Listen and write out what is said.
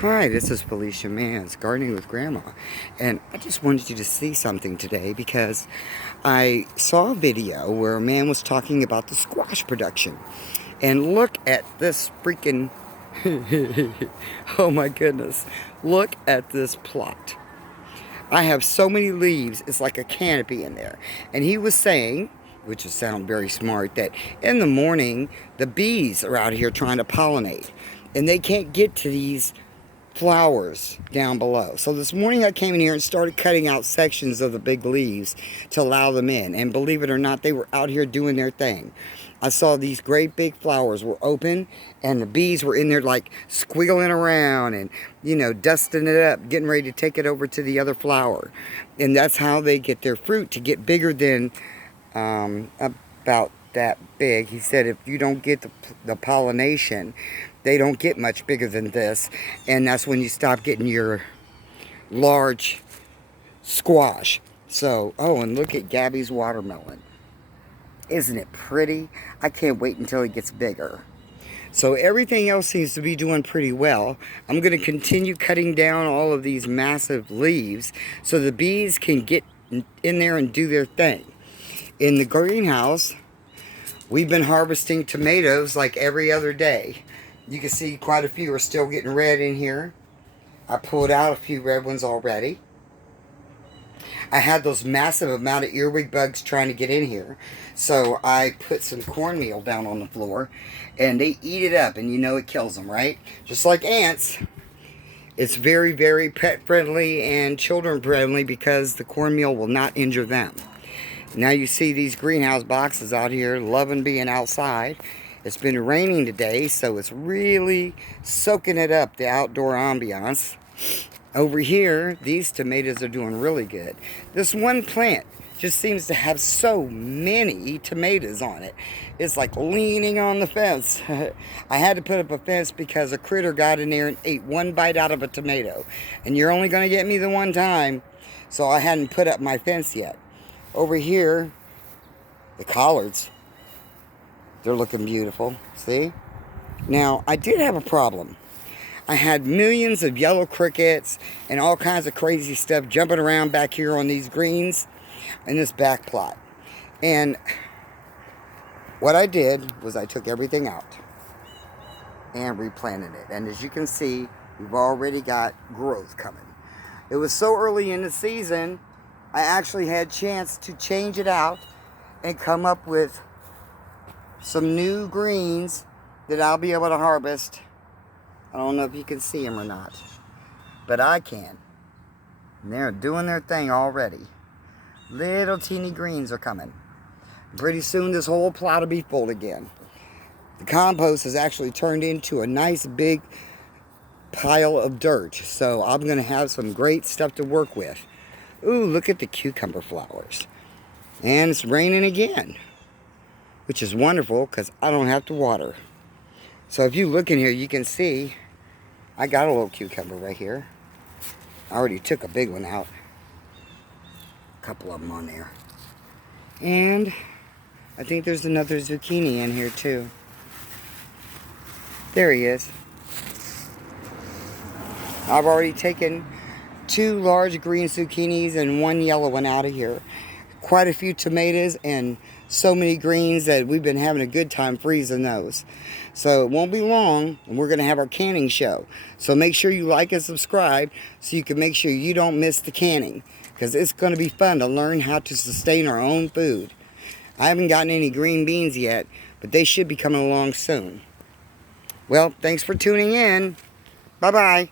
Hi, this is Felicia Mans, Gardening with Grandma, and I just wanted you to see something today because I saw a video where a man was talking about the squash production. And look at this freaking, oh my goodness, look at this plot. I have so many leaves, it's like a canopy in there. And he was saying, which would sound very smart, that in the morning, the bees are out here trying to pollinate. And they can't get to these flowers down below. So this morning I came in here and started cutting out sections of the big leaves to allow them in. And believe it or not, they were out here doing their thing. I saw these great big flowers were open and the bees were in there like squiggling around and, you know, dusting it up, getting ready to take it over to the other flower. And that's how they get their fruit to get bigger than about that big. He said if you don't get the pollination, they don't get much bigger than this, and that's when you stop getting your large squash. So, oh, and look at Gabby's watermelon. Isn't it pretty? I can't wait until it gets bigger. So everything else seems to be doing pretty well. I'm going to continue cutting down all of these massive leaves so the bees can get in there and do their thing. In the greenhouse, we've been harvesting tomatoes like every other day. You can see quite a few are still getting red in here. I pulled out a few red ones already. I had those massive amount of earwig bugs trying to get in here. So I put some cornmeal down on the floor and they eat it up, and you know it kills them, right? Just like ants. It's very, very pet friendly and children friendly because the cornmeal will not injure them. Now you see these greenhouse boxes out here loving being outside. It's been raining today, so it's really soaking it up, the outdoor ambiance. Over here, these tomatoes are doing really good. This one plant just seems to have so many tomatoes on it. It's like leaning on the fence. I had to put up a fence because a critter got in there and ate one bite out of a tomato. And you're only going to get me the one time, so I hadn't put up my fence yet. Over here, the collards, they're looking beautiful, see? Now, I did have a problem. I had millions of yellow crickets and all kinds of crazy stuff jumping around back here on these greens in this back plot. And what I did was I took everything out and replanted it. And as you can see, we've already got growth coming. It was so early in the season, I actually had a chance to change it out and come up with some new greens that I'll be able to harvest. I don't know if you can see them or not, but I can. And they're doing their thing already. Little teeny greens are coming. Pretty soon this whole plot will be full again. The compost has actually turned into a nice big pile of dirt, so I'm going to have some great stuff to work with. Ooh, look at the cucumber flowers. And it's raining again, which is wonderful because I don't have to water. So if you look in here, you can see I got a little cucumber right here. I already took a big one out. A couple of them on there. And I think there's another zucchini in here too. There he is. I've already taken 2 large green zucchinis and 1 yellow one out of here. Quite a few tomatoes and so many greens that we've been having a good time freezing those. So it won't be long and we're going to have our canning show. So make sure you like and subscribe so you can make sure you don't miss the canning, because it's going to be fun to learn how to sustain our own food. I haven't gotten any green beans yet, but they should be coming along soon. Well, thanks for tuning in. Bye-bye.